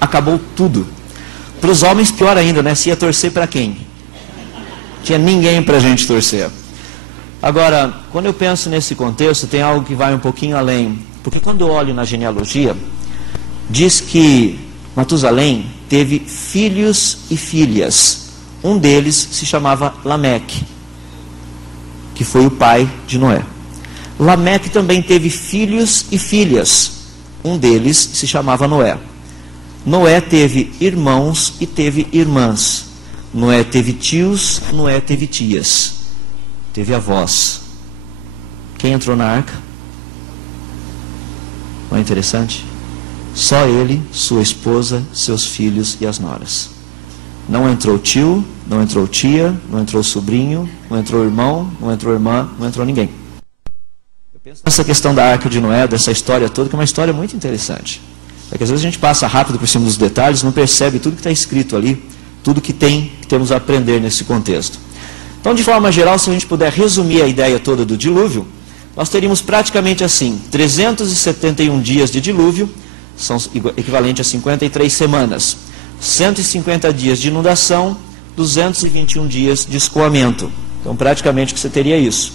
acabou tudo. Para os homens, pior ainda, né? Se ia torcer para quem? Tinha ninguém para a gente torcer. Agora, quando eu penso nesse contexto, tem algo que vai um pouquinho além. Porque quando eu olho na genealogia, diz que Matusalém teve filhos e filhas. Um deles se chamava Lameque, que foi o pai de Noé. Lameque também teve filhos e filhas. Um deles se chamava Noé. Noé teve irmãos e teve irmãs. Noé teve tios, Noé teve tias. Teve avós. Quem entrou na arca? Não é interessante? Só ele, sua esposa, seus filhos e as noras. Não entrou tio, não entrou tia, não entrou sobrinho, não entrou irmão, não entrou irmã, não entrou ninguém. Eu penso nessa questão da arca de Noé, dessa história toda, que é uma história muito interessante. É que às vezes a gente passa rápido por cima dos detalhes, não percebe tudo que está escrito ali, tudo que temos a aprender nesse contexto. Então, de forma geral, se a gente puder resumir a ideia toda do dilúvio, nós teríamos praticamente assim, 371 dias de dilúvio, são equivalente a 53 semanas. 150 dias de inundação, 221 dias de escoamento. Então, praticamente, que você teria isso.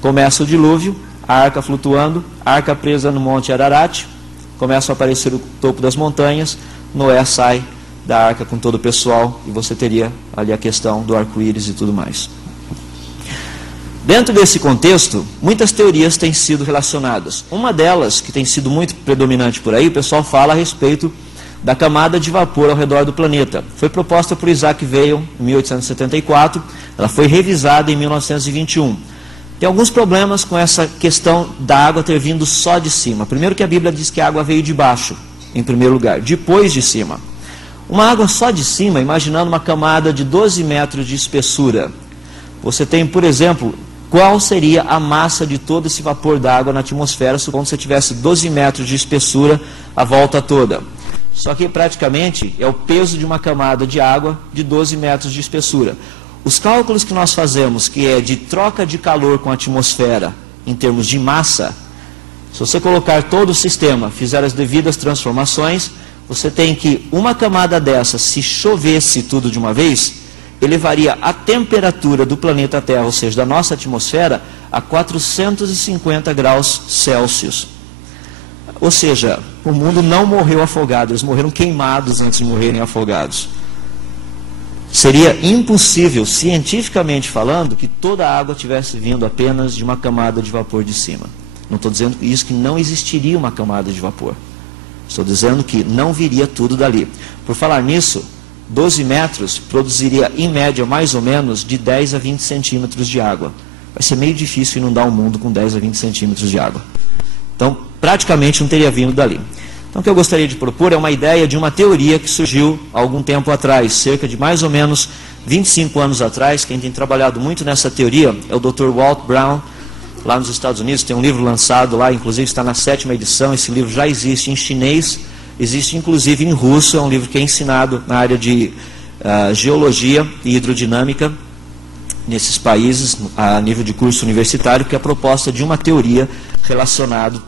Começa o dilúvio, a arca flutuando, a arca presa no Monte Ararat, começa a aparecer o topo das montanhas, Noé sai da arca com todo o pessoal, e você teria ali a questão do arco-íris e tudo mais. Dentro desse contexto, muitas teorias têm sido relacionadas. Uma delas, que tem sido muito predominante por aí, o pessoal fala a respeito da camada de vapor ao redor do planeta. Foi proposta por Isaac Vail em 1874, ela foi revisada em 1921. Tem alguns problemas com essa questão da água ter vindo só de cima. Primeiro que a Bíblia diz que a água veio de baixo, em primeiro lugar, depois de cima. Uma água só de cima, imaginando uma camada de 12 metros de espessura. Você tem, por exemplo, qual seria a massa de todo esse vapor d'água na atmosfera, supondo que você tivesse 12 metros de espessura a volta toda. Só que praticamente é o peso de uma camada de água de 12 metros de espessura. Os cálculos que nós fazemos, que é de troca de calor com a atmosfera, em termos de massa, se você colocar todo o sistema, fizer as devidas transformações, você tem que uma camada dessa, se chovesse tudo de uma vez, elevaria a temperatura do planeta Terra, ou seja, da nossa atmosfera, a 450 graus Celsius. Ou seja, o mundo não morreu afogado, eles morreram queimados antes de morrerem afogados. Seria impossível, cientificamente falando, que toda a água tivesse vindo apenas de uma camada de vapor de cima. Não estou dizendo isso que não existiria uma camada de vapor. Estou dizendo que não viria tudo dali. Por falar nisso, 12 metros produziria, em média, mais ou menos, de 10 a 20 centímetros de água. Vai ser meio difícil inundar o mundo com 10 a 20 centímetros de água. Então, praticamente não teria vindo dali. Então, o que eu gostaria de propor é uma ideia de uma teoria que surgiu há algum tempo atrás, cerca de mais ou menos 25 anos atrás. Quem tem trabalhado muito nessa teoria é o Dr. Walt Brown, lá nos Estados Unidos. Tem um livro lançado lá, inclusive está na 7ª edição. Esse livro já existe em chinês, existe inclusive em russo. É um livro que é ensinado na área de geologia e hidrodinâmica nesses países, a nível de curso universitário, que é a proposta de uma teoria relacionada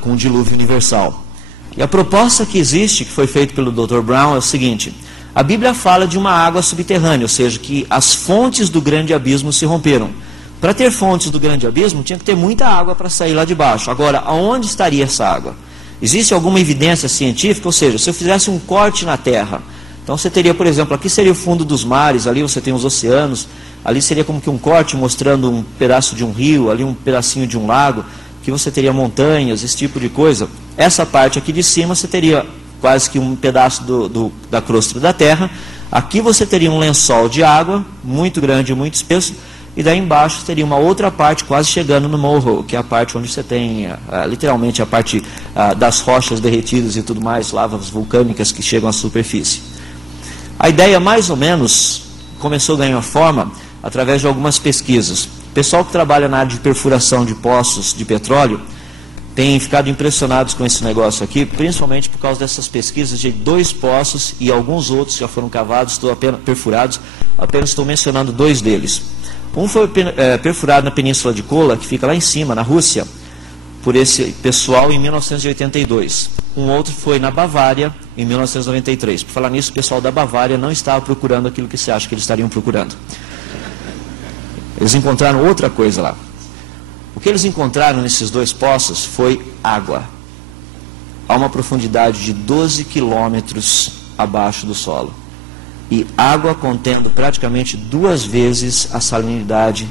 com o dilúvio universal. E a proposta que existe, que foi feita pelo Dr. Brown, é o seguinte: a Bíblia fala de uma água subterrânea, ou seja, que as fontes do grande abismo se romperam. Para ter fontes do grande abismo, tinha que ter muita água para sair lá de baixo. Agora, aonde estaria essa água? Existe alguma evidência científica? Ou seja, se eu fizesse um corte na Terra, então você teria, por exemplo, aqui seria o fundo dos mares, ali você tem os oceanos, ali seria como que um corte mostrando um pedaço de um rio, ali um pedacinho de um lago, que você teria montanhas, esse tipo de coisa. Essa parte aqui de cima você teria quase que um pedaço da crosta da Terra. Aqui você teria um lençol de água, muito grande, muito espesso, e daí embaixo teria uma outra parte quase chegando no Morro, que é a parte onde você tem, literalmente, a parte das rochas derretidas e tudo mais, lavas vulcânicas que chegam à superfície. A ideia, mais ou menos, começou a ganhar forma através de algumas pesquisas. O pessoal que trabalha na área de perfuração de poços de petróleo tem ficado impressionados com esse negócio aqui, principalmente por causa dessas pesquisas de 2 poços e alguns outros já foram cavados, estou apenas perfurados, apenas estou mencionando 2 deles. Um foi perfurado na Península de Kola, que fica lá em cima, na Rússia, por esse pessoal em 1982. Um outro foi na Bavária, em 1993. Por falar nisso, o pessoal da Bavária não estava procurando aquilo que você acha que eles estariam procurando. Eles encontraram outra coisa lá. O que eles encontraram nesses dois poços foi água, a uma profundidade de 12 quilômetros abaixo do solo. E água contendo praticamente 2 vezes a salinidade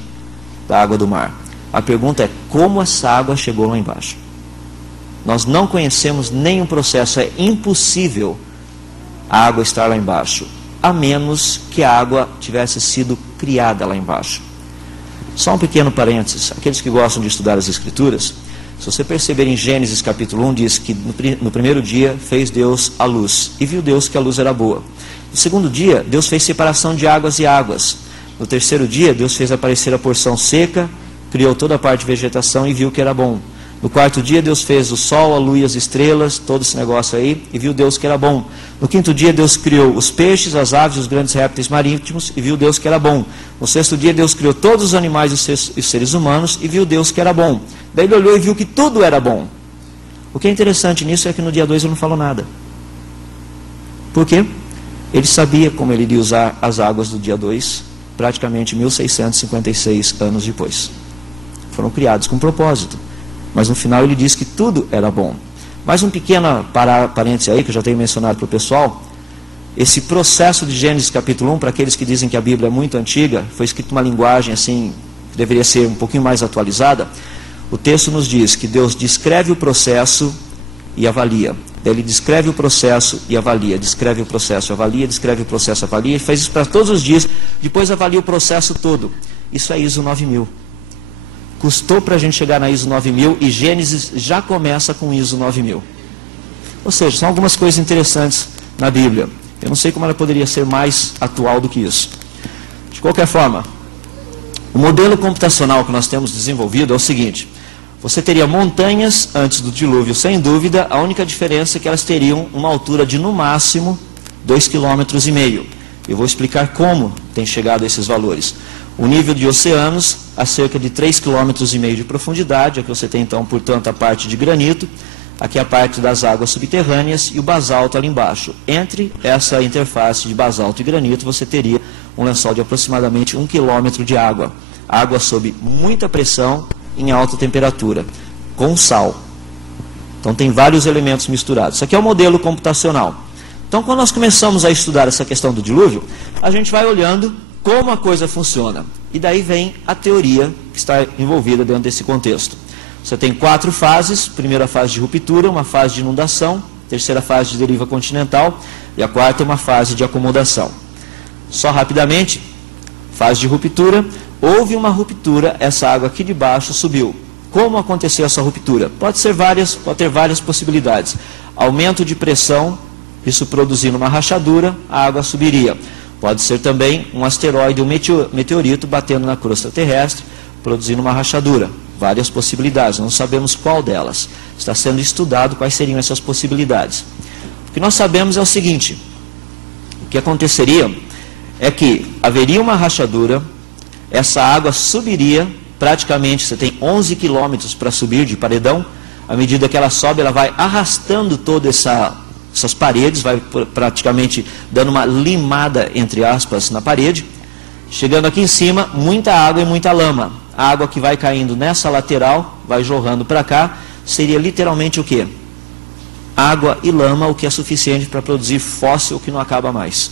da água do mar. A pergunta é, como essa água chegou lá embaixo? Nós não conhecemos nenhum processo, é impossível a água estar lá embaixo, a menos que a água tivesse sido criada lá embaixo. Só um pequeno parênteses, aqueles que gostam de estudar as Escrituras, se você perceber em Gênesis capítulo 1, diz que no primeiro dia fez Deus a luz, e viu Deus que a luz era boa. No segundo dia, Deus fez separação de águas e águas. No terceiro dia, Deus fez aparecer a porção seca, criou toda a parte de vegetação e viu que era bom. No quarto dia, Deus fez o sol, a lua e as estrelas, todo esse negócio aí, e viu Deus que era bom. No quinto dia, Deus criou os peixes, as aves, os grandes répteis marítimos, e viu Deus que era bom. No sexto dia, Deus criou todos os animais e os seres humanos, e viu Deus que era bom. Daí ele olhou e viu que tudo era bom. O que é interessante nisso é que no dia 2 ele não falou nada. Por quê? Ele sabia como ele iria usar as águas do dia 2, praticamente 1656 anos depois. Foram criados com propósito. Mas no final ele diz que tudo era bom. Mais um pequeno parêntese aí, que eu já tenho mencionado para o pessoal. Esse processo de Gênesis capítulo 1, para aqueles que dizem que a Bíblia é muito antiga, foi escrito uma linguagem assim, que deveria ser um pouquinho mais atualizada. O texto nos diz que Deus descreve o processo e avalia. Ele descreve o processo e avalia, descreve o processo, avalia, descreve o processo, avalia, e faz isso para todos os dias, depois avalia o processo todo. Isso é ISO 9000. Custou para a gente chegar na ISO 9000 e Gênesis já começa com ISO 9000. Ou seja, são algumas coisas interessantes na Bíblia. Eu não sei como ela poderia ser mais atual do que isso. De qualquer forma, o modelo computacional que nós temos desenvolvido é o seguinte: você teria montanhas antes do dilúvio, sem dúvida, a única diferença é que elas teriam uma altura de no máximo 2,5 km. Eu vou explicar como tem chegado a esses valores. O nível de oceanos a cerca de 3,5 km de profundidade. Aqui você tem então, portanto, a parte de granito, aqui a parte das águas subterrâneas e o basalto ali embaixo. Entre essa interface de basalto e granito você teria um lençol de aproximadamente 1 km de água. Água sob muita pressão em alta temperatura, com sal. Então tem vários elementos misturados. Isso aqui é o modelo computacional. Então quando nós começamos a estudar essa questão do dilúvio, a gente vai olhando como a coisa funciona. E daí vem a teoria que está envolvida dentro desse contexto. Você tem 4 fases: primeira fase de ruptura, uma fase de inundação, terceira fase de deriva continental e a quarta é uma fase de acomodação. Só rapidamente, fase de ruptura, houve uma ruptura, essa água aqui de baixo subiu. Como aconteceu essa ruptura? Pode ter várias possibilidades. Aumento de pressão, isso produzindo uma rachadura, a água subiria. Pode ser também um asteroide, um meteorito batendo na crosta terrestre, produzindo uma rachadura. Várias possibilidades, não sabemos qual delas. Está sendo estudado quais seriam essas possibilidades. O que nós sabemos é o seguinte: o que aconteceria é que haveria uma rachadura, essa água subiria, praticamente você tem 11 quilômetros para subir de paredão. À medida que ela sobe, ela vai arrastando todas essas paredes, vai praticamente dando uma limada, entre aspas, na parede. Chegando aqui em cima, muita água e muita lama. A água que vai caindo nessa lateral, vai jorrando para cá, seria literalmente o quê? Água e lama, o que é suficiente para produzir fóssil que não acaba mais.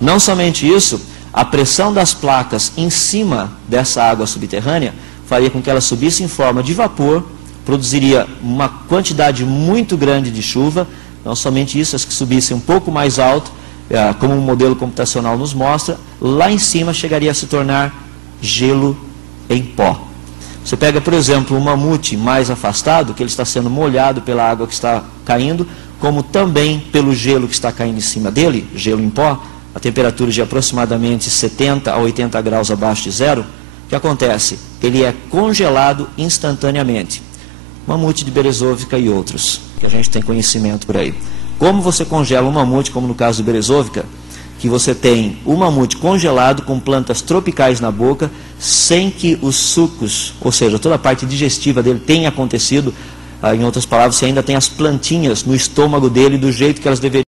Não somente isso, a pressão das placas em cima dessa água subterrânea faria com que ela subisse em forma de vapor, produziria uma quantidade muito grande de chuva. Não somente isso, as que subissem um pouco mais alto, como o modelo computacional nos mostra, lá em cima chegaria a se tornar gelo em pó. Você pega, por exemplo, um mamute mais afastado, que ele está sendo molhado pela água que está caindo, como também pelo gelo que está caindo em cima dele, gelo em pó, a temperatura de aproximadamente 70 a 80 graus abaixo de zero. O que acontece? Ele é congelado instantaneamente. Mamute de Berezovka e outros, que a gente tem conhecimento por aí. Como você congela um mamute, como no caso do Berezovka, que você tem um mamute congelado com plantas tropicais na boca, sem que os sucos, ou seja, toda a parte digestiva dele tenha acontecido, em outras palavras, se ainda tem as plantinhas no estômago dele do jeito que elas deveriam